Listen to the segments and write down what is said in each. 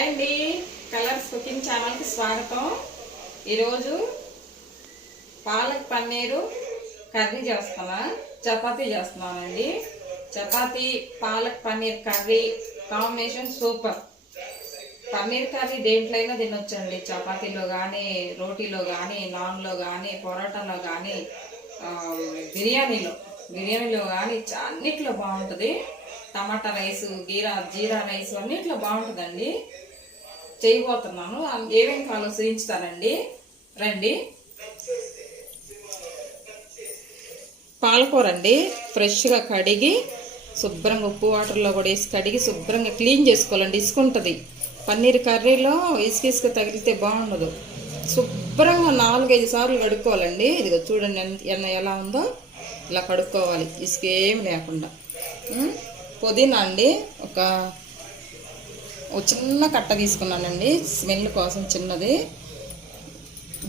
Hi అండి, colours cooking ఛానల్కి స్వాగతం. ఈరోజు పాలక్ పన్నీరు కర్రీ చపాతీ చేస్తున్నానండి. Chapati palak paneer curry combination super. Paneer curry దేంట్లైనా తినొచ్చండి. చపాతీలో కానీ, రోటీలో కానీ, నాన్లో కానీ, పొరాటాలో కానీ, బిర్యానీలో కానీ అన్నిట్లో బాగుంటుంది. టమాటా రైసు, జీరా రైసు అన్నిట్లో బాగుంటుందండి. చేయబోతున్నాను. ఏమేమి కావాలో చూపించుతానండి, రండి. పాలకూర అండి, ఫ్రెష్గా కడిగి శుభ్రంగా ఉప్పు వాటర్లో కూడా వేసి కడిగి శుభ్రంగా క్లీన్ చేసుకోవాలండి. ఇసుకుంటుంది పన్నీర్ కర్రీలో, ఇసుక తగిలితే బాగుండదు. శుభ్రంగా 4-5 సార్లు కడుక్కోవాలండి. ఇదిగో చూడండి ఎలా ఉందో, ఇలా కడుక్కోవాలి ఇసుక ఏమి లేకుండా. పుదీనా అండి, ఒక చిన్న కట్ట తీసుకున్నానండి స్మెల్ కోసం చిన్నది.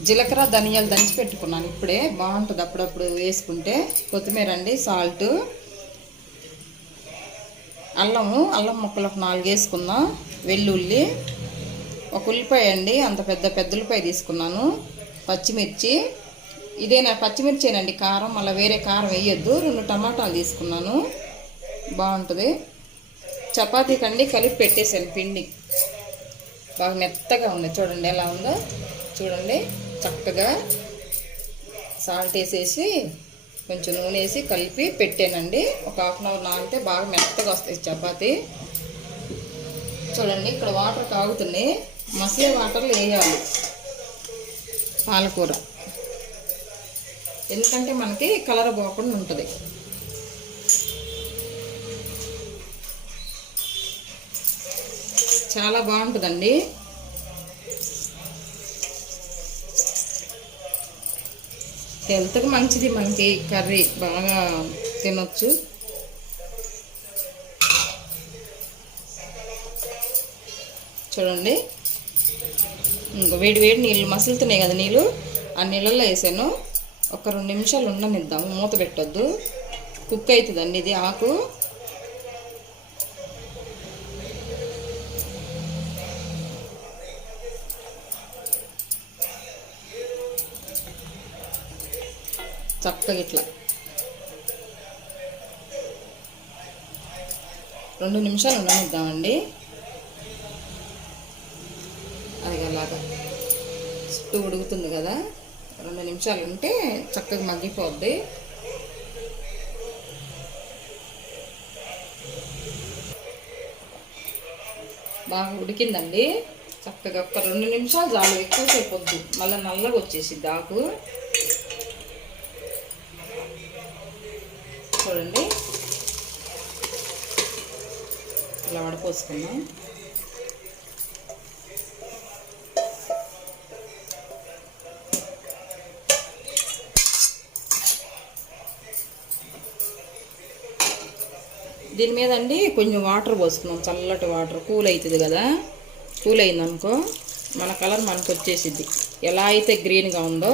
జీలకర్ర ధనియాలు దంచి పెట్టుకున్నాను ఇప్పుడే, బాగుంటుంది అప్పుడప్పుడు వేసుకుంటే. కొత్తిమీర అండి, సాల్ట్, అల్లం ముక్కలు ఒక 4 వేసుకుందాం. వెల్లుల్లి, ఒక ఉల్లిపాయ అండి, అంత పెద్ద ఉల్లిపాయ తీసుకున్నాను. పచ్చిమిర్చి, ఇదేనా పచ్చిమిర్చేనండి కారం, మళ్ళీ వేరే కారం వేయొద్దు. 2 టమాటాలు తీసుకున్నాను, బాగుంటుంది. చపాతీ కండి కలిపి పెట్టేసాను పిండి, బాగా మెత్తగా ఉంది. చూడండి ఎలా ఉందో, చూడండి చక్కగా సాల్ట్ వేసేసి కొంచెం నూనె వేసి కలిపి పెట్టానండి. ఒక 1/2 అవర్ నానితే బాగా మెత్తగా వస్తాయి చపాతీ. చూడండి ఇక్కడ వాటర్ కాగుతున్నాయి, మసలే వాటర్లు వేయాలి పాలకూర, ఎందుకంటే మనకి కలర్ పోకుండా ఉంటుంది. చాలా బాగుంటుందండి. హెల్త్కి మంచిది, మనకి కర్రీ బాగా తినొచ్చు. చూడండి ఇంకా వేడి నీళ్ళు మసులుతున్నాయి కదా, నీళ్ళు ఆ నీళ్ళల్లో వేసాను. ఒక 2 నిమిషాలు ఉండనిద్దాము, మూత పెట్టొద్దు, కుక్ అవుతుందండి ఇది ఆకు. చక్కగా ఇట్లా 2 నిమిషాలు ఉండనిద్దామండి. అది అలాగా చుట్టూ ఉడుకుతుంది కదా, 2 నిమిషాలు ఉంటే చక్కగా మగ్గిపోద్ది. బాగా ఉడికిందండి చక్కగా. ఒక 2 నిమిషాలు చాలు, ఎక్కువసేపు వద్దు, మళ్ళీ నల్లగా వచ్చేసిద్ది ఆకు. చూడండి ఇలా వడపోసుకున్నాం. దీని మీద అండి కొంచెం వాటర్ పోసుకున్నాం, చల్లటి వాటర్. కూల్ అవుతుంది కదా, కూల్ అయిందనుకో మన కలర్ మనకు వచ్చేసిద్ది. ఎలా అయితే గ్రీన్గా ఉందో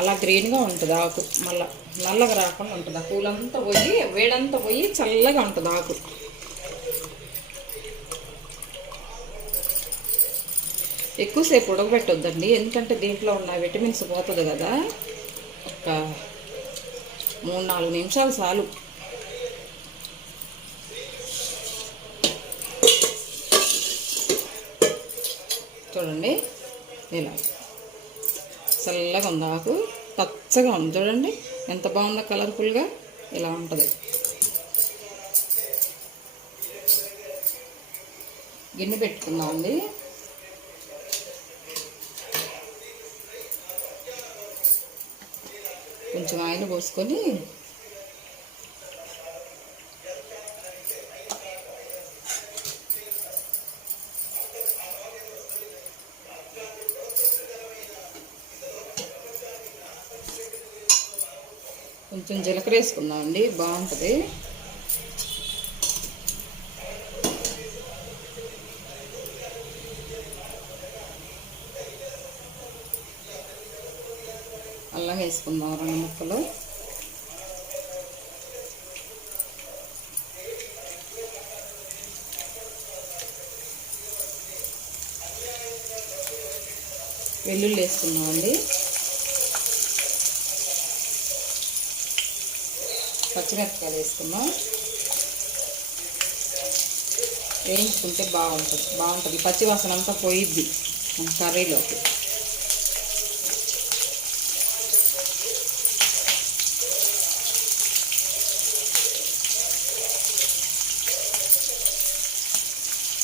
అలా గ్రీన్గా ఉంటుంది ఆకు, మళ్ళీ నల్లగా రాకుండా ఉంటుంది. ఆ కూలంతా పోయి, వేడంతా పోయి చల్లగా ఉంటుంది ఆకు. ఎక్కువసేపు ఉడకబెట్టొద్దండి, ఎందుకంటే దీంట్లో ఉన్న విటమిన్స్ పోతుంది కదా. ఒక 3-4 నిమిషాలు చాలు. చూడండి ఇలా చల్లగా ఉంది ఆకు, పచ్చగా ఉంది. చూడండి ఎంత బాగుందో, కలర్ఫుల్గా ఇలా ఉంటుంది. గిన్నె పెట్టుకుందామండి. కొంచెం ఆయిల్ పోసుకొని కొంచెం జీలకర్ర వేసుకుందామండి, బాగుంటుంది. అల్లం వేసుకుందాం 2 ముక్కలు. వెల్లుల్లి వేసుకున్నామండి. పచ్చిమిరపకాయలు వేసుకున్నాం. వేయించుకుంటే బాగుంటుంది. పచ్చివాసన అంతా పోయిద్ది కర్రీలోకి.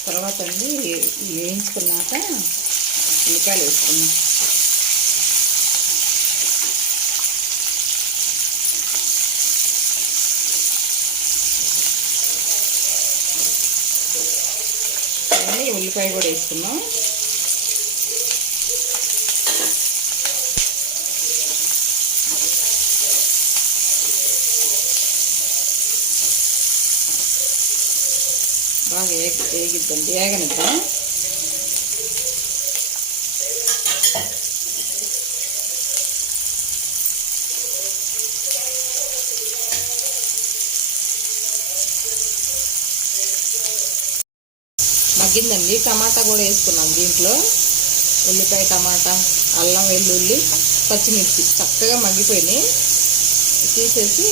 తర్వాత అండి వేయించుకున్నాక ఉల్లిపాయలు వేసుకున్నాం. ఉల్లిపాయ కూడా వేసుకున్నాం. బాగా వేగిద్దండి, వేగనిద్దాం. మగ్గిందండి. టమాటా కూడా వేసుకున్నాం దీంట్లో. ఉల్లిపాయ, టమాటా, అల్లం, వెల్లుల్లి, పచ్చిమిర్చి చక్కగా మగ్గిపోయినాయి. తీసేసి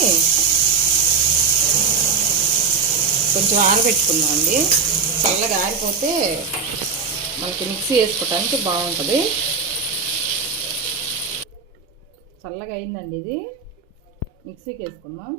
కొంచెం ఆరబెట్టుకున్నాం అండి. చల్లగా ఆరిపోతే మనకి మిక్సీ వేసుకోవటానికి బాగుంటుంది. చల్లగా అయిందండి, ఇది మిక్సీకి వేసుకున్నాం.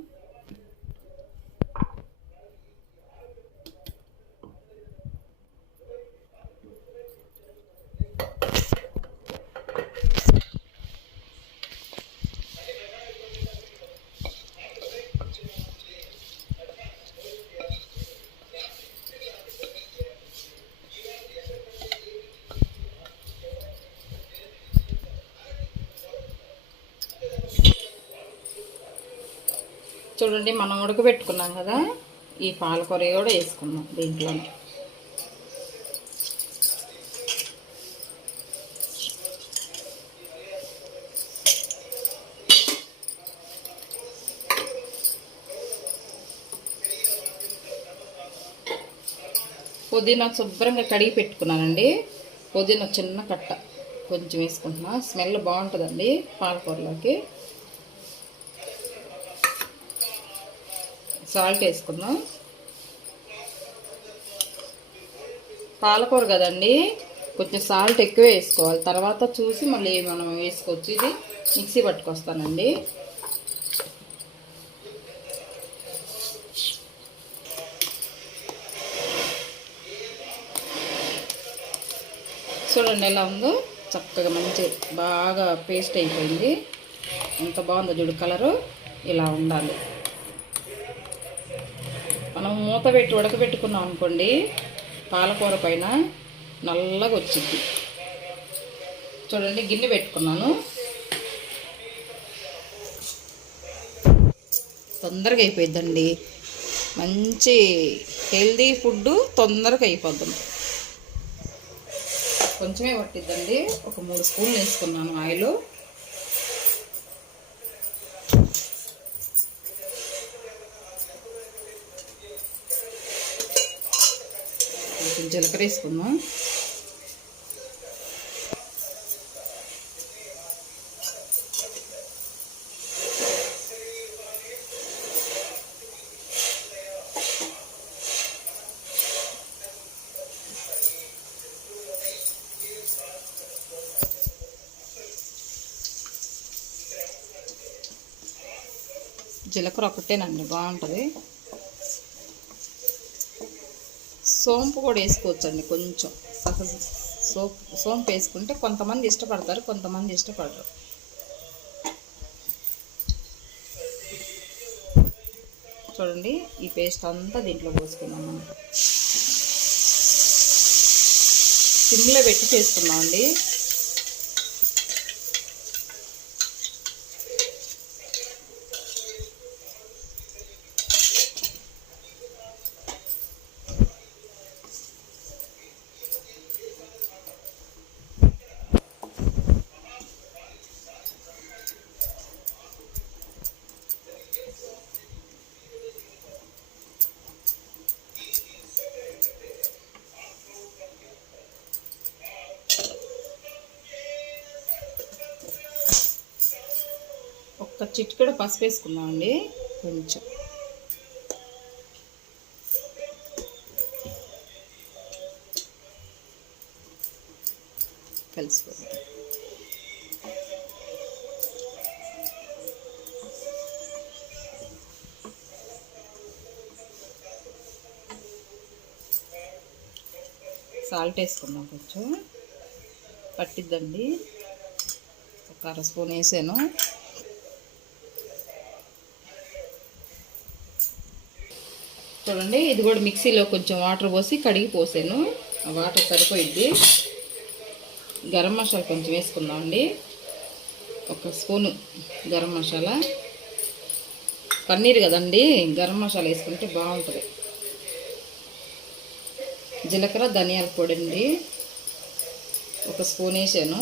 చూడండి, మనం ఉడకబెట్టుకున్నాం కదా, ఈ పాలకూర కూడా వేసుకున్నాం దీంట్లో. పుదీనా శుభ్రంగా కడిగి పెట్టుకున్నానండి. పుదీనా చిన్న కట్ట కొంచెం వేసుకుంటున్నా. స్మెల్ బాగుంటుందండి పాలకూరలోకి. సాల్ట్ వేసుకున్నాం. పాలకూర కదండి, కొంచెం సాల్ట్ ఎక్కువ వేసుకోవాలి. తర్వాత చూసి మళ్ళీ మనం వేసుకోవచ్చు. ఇది మిక్సీ పట్టుకొస్తానండి. చూడండి ఎలా ఉందో, చక్కగా మంచి బాగా పేస్ట్ అయిపోయింది. ఎంత బాగుందో చూడు కలరు. ఇలా ఉండాలి. మనం మూత పెట్టి ఉడకబెట్టుకున్నాం అనుకోండి, పాలకూర పైన నల్లగా వచ్చింది. చూడండి, గిన్నె పెట్టుకున్నాను. తొందరగా అయిపోయిద్దండి. మంచి హెల్దీ ఫుడ్ తొందరగా అయిపోద్దాం. కొంచెమే పట్టిద్దండి. ఒక 3 స్పూన్లు వేసుకున్నాను ఆయిల్. కొంచెం జీలకర్ర వేసుకుందాం. జీలకర్ర ఒకటేనండి, బాగుంటుంది. సోంపు కూడా వేసుకోవచ్చండి. కొంచెం సోంపు వేసుకుంటే కొంతమంది ఇష్టపడతారు, కొంతమంది ఇష్టపడరు. చూడండి, ఈ పేస్ట్ అంతా దీంట్లో పోసుకున్నాం. మనం సిమ్లో పెట్టి చేసుకున్నాం అండి. ఒక చిటికెడు పసుపు వేసుకుందామండి. కొంచెం కలిసిపోతుంది. సాల్ట్ వేసుకుందాం, కొంచెం పట్టిద్దండి. ఒక అర స్పూన్ వేసాను. చూడండి, ఇది కూడా మిక్సీలో కొంచెం వాటర్ పోసి కడిగి పోసాను. ఆ వాటర్ సరిపోయిద్ది. గరం మసాలా కొంచెం వేసుకుందామండి. ఒక స్పూను గరం మసాలా. పన్నీర్ కదండి, గరం మసాలా వేసుకుంటే బాగుంటుంది. జీలకర్ర ధనియాల పొడి అండి, ఒక స్పూన్ వేసాను.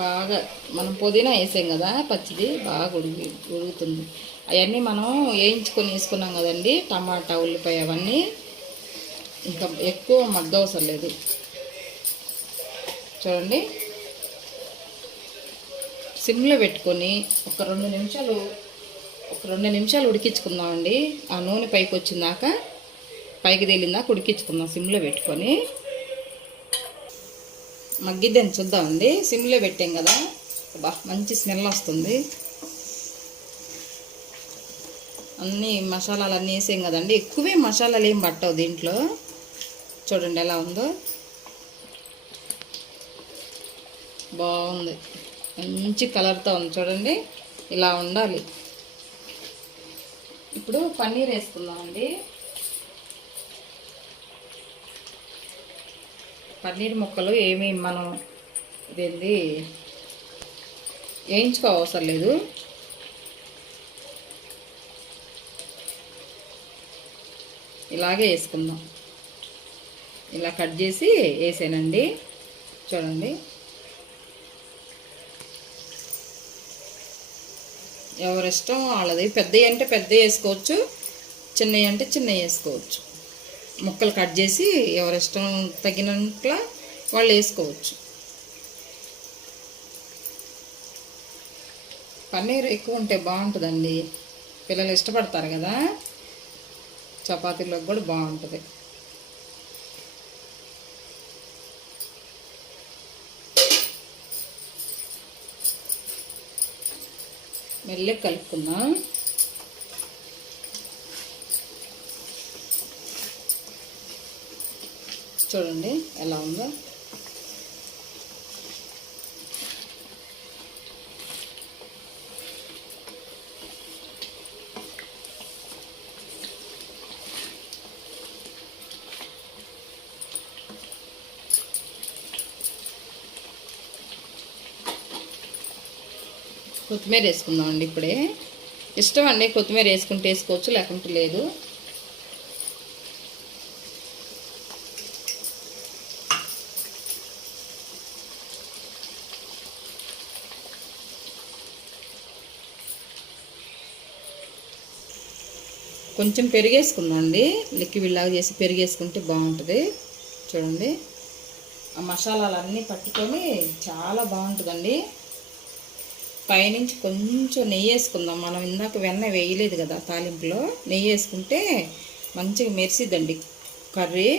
బాగా మనం పుదీనా వేసాం కదా, పచ్చిది బాగా ఉడుగుతుంది. అవన్నీ మనం వేయించుకొని వేసుకున్నాం కదండి, టమాటా ఉల్లిపాయ అవన్నీ. ఇంకా ఎక్కువ మగ్గవసరం లేదు. చూడండి, సిమ్లో పెట్టుకొని ఒక 2 నిమిషాలు ఉడికించుకుందామండి. ఆ నూనె పైకి వచ్చిందాక, పైకి తేలిందాక ఉడికించుకుందాం సిమ్లో పెట్టుకొని. మగ్గిద్దని చూద్దామండి. సిమ్లో పెట్టాం కదా, మంచి స్మెల్ వస్తుంది. అన్నీ మసాలాలు అన్నీ వేసాం కదండి, ఎక్కువే మసాలాలు ఏం పట్టవు దీంట్లో. చూడండి ఎలా ఉందో, బాగుంది, మంచి కలర్తో ఉంది. చూడండి, ఇలా ఉండాలి. ఇప్పుడు పన్నీర్ వేసుకుందామండి. పన్నీర్ ముక్కలు ఏమీ మనం ఇదేంది వేయించుకో అవసరం లేదు. ఇలాగే వేసుకుందాం. ఇలా కట్ చేసి వేసానండి. చూడండి, ఎవరిష్టం వాళ్ళది. పెద్దవి అంటే పెద్దవి వేసుకోవచ్చు, చిన్నవి అంటే చిన్నవి వేసుకోవచ్చు. ముక్కలు కట్ చేసి ఎవరిష్టం తగినంత వాళ్ళు వేసుకోవచ్చు. పన్నీర్ ఎక్కువ ఉంటే బాగుంటుందండి, పిల్లలు ఇష్టపడతారు కదా, చపాతీలోకి కూడా బాగుంటుంది. మెల్లగా కలుపుకుందాం. చూడండి ఎలా ఉందో. కొత్తిమీర వేసుకుందామండి. ఇప్పుడే ఇష్టం అండి, కొత్తిమీర వేసుకుంటే వేసుకోవచ్చు, లేకుంటే లేదు. కొంచెం పెరిగేసుకుందామండి, లిక్విడ్ లాగా చేసి పెరిగేసుకుంటే బాగుంటుంది. చూడండి, ఆ మసాలాలన్నీ పట్టుకొని చాలా బాగుంటుందండి. పైనుంచి కొంచెం నెయ్యి వేసుకుందాం. మనం ఇందాక వెన్న వేయలేదు కదా తాలింపులో, నెయ్యి వేసుకుంటే మంచిగా మెరిసిద్దండి కర్రీ.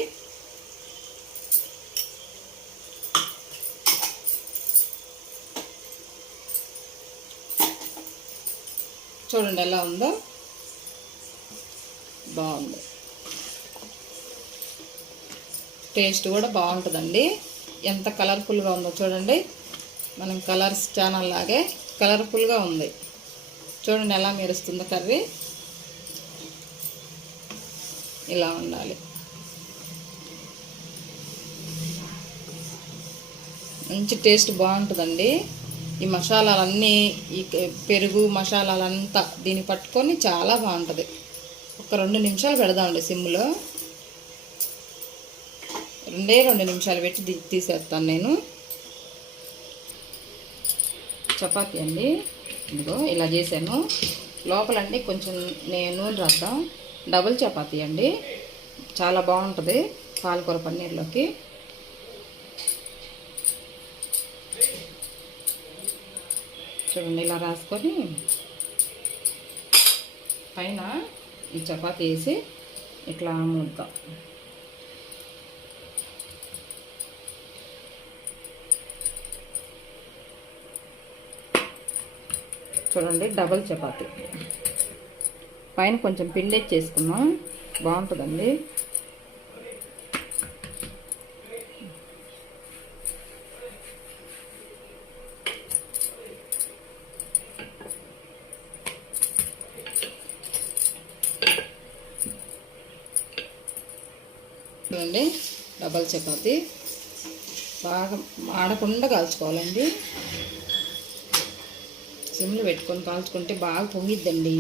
చూడండి ఎలా ఉందో, బాగుంది. టేస్ట్ కూడా బాగుంటుందండి. ఎంత కలర్ఫుల్గా ఉందో చూడండి. మనం కలర్స్ ఛానల్ లాగే కలర్ఫుల్గా ఉంది. చూడండి ఎలా మెరుస్తుందో కర్రీ. ఇలా ఉండాలి. మంచి టేస్ట్ బాగుంటుందండి. ఈ మసాలాలన్నీ, ఈ పెరుగు మసాలాలంతా దీన్ని పట్టుకొని చాలా బాగుంటుంది. ఒక 2 నిమిషాలు పెడదామండి సిమ్లో. 2 నిమిషాలు పెట్టి తీసేస్తాను నేను. చపాతీ అండి. ఇదిగో ఇలా చేశాను. లోపలండి కొంచెం నేను నూనె రాద్దాం. డబుల్ చపాతీ అండి, చాలా బాగుంటుంది పాలకూర పన్నీర్లోకి. చూడండి ఇలా రాసుకొని పైన ఈ చపాతీ వేసి ఇట్లా ముద్దాం. చూడండి డబల్ చపాతీ పైన కొంచెం పిండి చేసుకున్నాం, బాగుంటుందండి. చూడండి డబల్ చపాతీ బాగా ఆడకుండా కాల్చుకోవాలండి. సిమ్లో పెట్టుకొని కాల్చుకుంటే బాగా పొంగిద్దండి.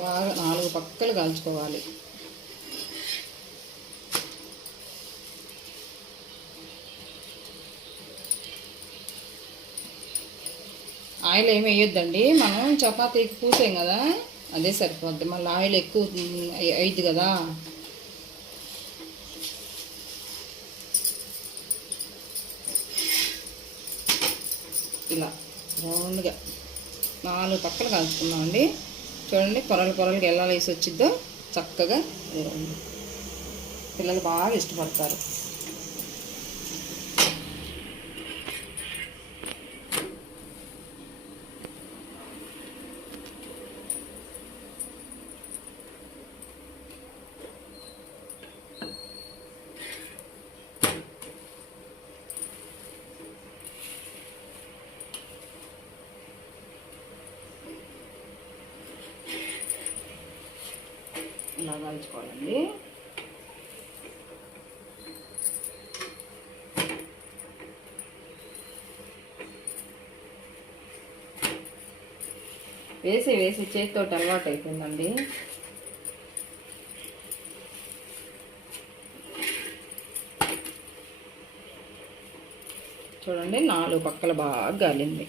బాగా 4 పక్కలు కాల్చుకోవాలి. ఆయిల్ ఏమి వేయొద్దండి, మనం చపాతీకి పూసాం కదా అదే సరిపోద్ది. మళ్ళీ ఆయిల్ ఎక్కువ అయ్యిద్ది కదా. ఇలా రౌండ్గా 4 పక్కలు కాల్చుకున్నామండి. చూడండి పొరలుగా ఎలా వేసి వచ్చిద్దో చక్కగా. పిల్లలు బాగా ఇష్టపడతారు. ఇలా కాల్చుకోవాలండి. వేసి చేతితో అలవాటు అయిపోయిందండి. చూడండి 4 పక్కల బాగా గాలింది.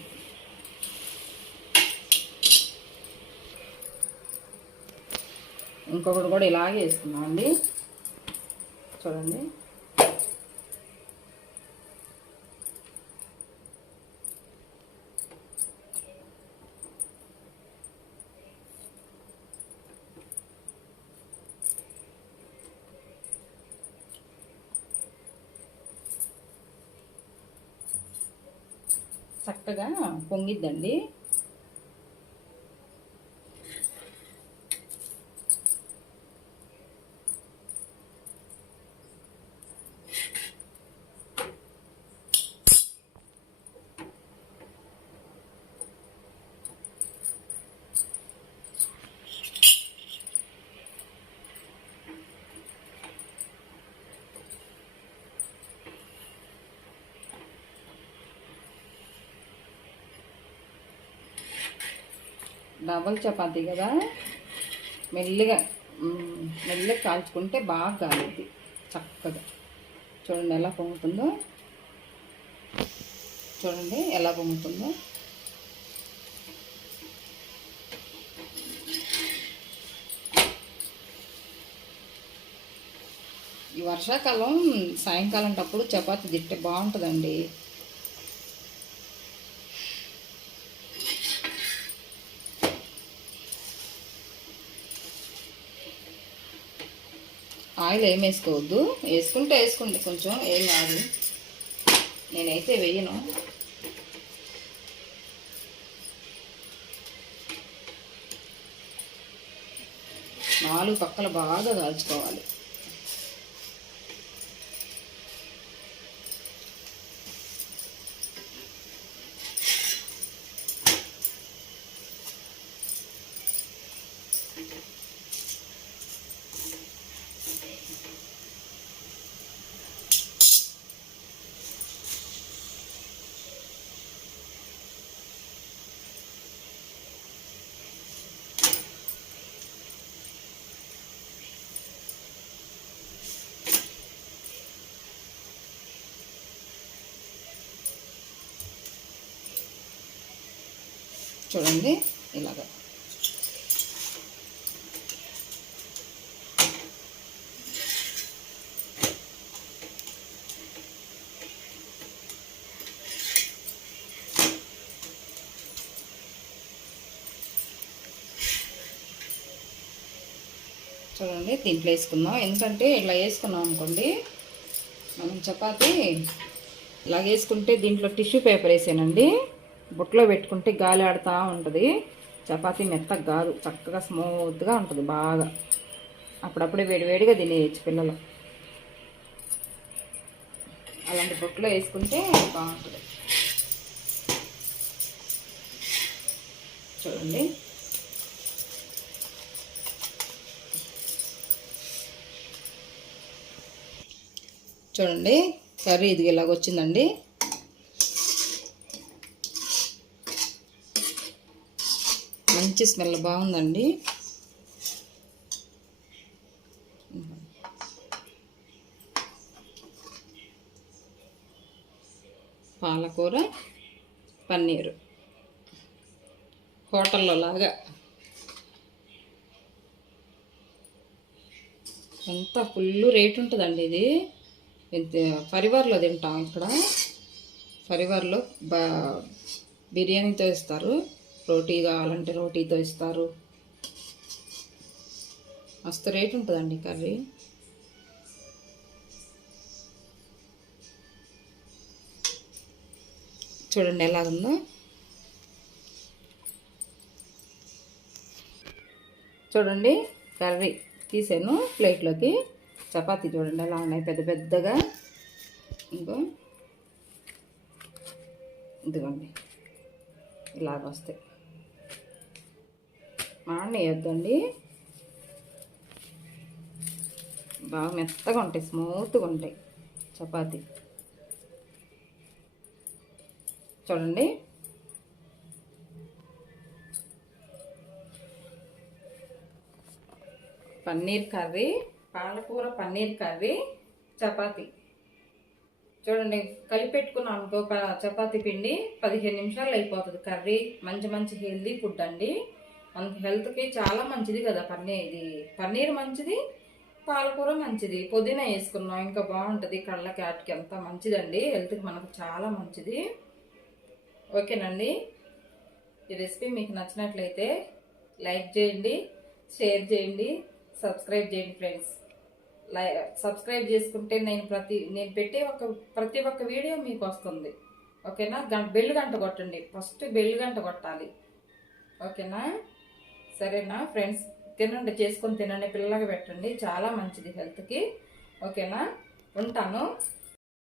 ఇంకొకటి కూడా ఇలాగే వేసుకున్నాం అండి. చూడండి చక్కగా పొంగిద్దండి. డబల్ చపాతీ కదా, మెల్లిగా కాల్చుకుంటే బాగా కాలుద్ది చక్కగా. చూడండి ఎలా పొంగుతుందో, చూడండి ఎలా పొంగుతుందో. ఈ వర్షాకాలం సాయంకాలం అప్పుడు చపాతీ తింటే బాగుంటుందండి. ఆయిల్ ఏం వేసుకోవద్దు, వేసుకోండి కొంచెం, ఏం కాదు. నేనైతే వేయను. నాలుగు పక్కల బాగా కాల్చుకోవాలి. చూడండి ఇలాగా. చూడండి దీంట్లో వేసుకుందాం. ఎందుకంటే ఇలా వేసుకున్నాం అనుకోండి, మనం చపాతీ ఇలా వేసుకుంటే దీంట్లో టిష్యూ పేపర్ వేసానండి, బుట్టలో పెట్టుకుంటే గాలి ఆడుతూ ఉంటుంది. చపాతీ మెత్తగా కాదు, చక్కగా స్మూత్గా ఉంటుంది బాగా. అప్పుడప్పుడే వేడివేడిగా తినేయచ్చు పిల్లలు. అలాంటి బుట్టలో వేసుకుంటే బాగుంటుంది. చూడండి చూడండి కర్రీ ఇది ఇలాగ వచ్చిందండి. మంచి స్మెల్ బాగుందండి. పాలకూర పన్నీరు హోటల్లో లాగా ఎంత ఫుల్ రేట్ ఉంటుందండి ఇది. పరివార్లో తింటాం. ఇక్కడ పరివార్లో బిర్యానీతో ఇస్తారు, రోటీ కావాలంటే రోటీతో ఇస్తారు. మస్తు రేట్ ఉంటుందండి కర్రీ. చూడండి ఎలాగుందో. చూడండి కర్రీ తీసాను ప్లేట్లోకి. చపాతీ చూడండి ఎలా ఉన్నాయి, పెద్ద పెద్దగా. ఇదిగోండి ఇలాగ వస్తాయి. మాడనేయొద్దండి, బాగా మెత్తగా ఉంటాయి, స్మూత్గా ఉంటాయి చపాతీ. చూడండి పన్నీర్ కర్రీ, పాలకూర పన్నీర్ కర్రీ, చపాతీ. చూడండి కలిపెట్టుకున్నాం అనుకో చపాతీ పిండి 15 నిమిషాలు అయిపోతుంది కర్రీ. మంచి మంచి హెల్దీ ఫుడ్ అండి, మనకి హెల్త్కి చాలా మంచిది కదా పన్నీర్ మంచిది, పాలకూర మంచిది. పుదీనా వేసుకున్నాం ఇంకా బాగుంటుంది, కళ్ళకి వాటికి అంతా మంచిదండి, హెల్త్కి మనకు చాలా మంచిది. ఓకేనండి, ఈ రెసిపీ మీకు నచ్చినట్లయితే లైక్ చేయండి, షేర్ చేయండి, సబ్స్క్రైబ్ చేయండి ఫ్రెండ్స్. సబ్స్క్రైబ్ చేసుకుంటే నేను పెట్టే ప్రతి ఒక్క వీడియో మీకు వస్తుంది. ఓకేనా? బెల్ గంట కొట్టండి, ఫస్ట్ బెల్ గంట కొట్టాలి. ఓకేనా? సరేనా ఫ్రెండ్స్? తినండి, చేసుకొని తినండి, పిల్లలకి పెట్టండి, చాలా మంచిది హెల్త్కి. ఓకేనా? ఉంటాను.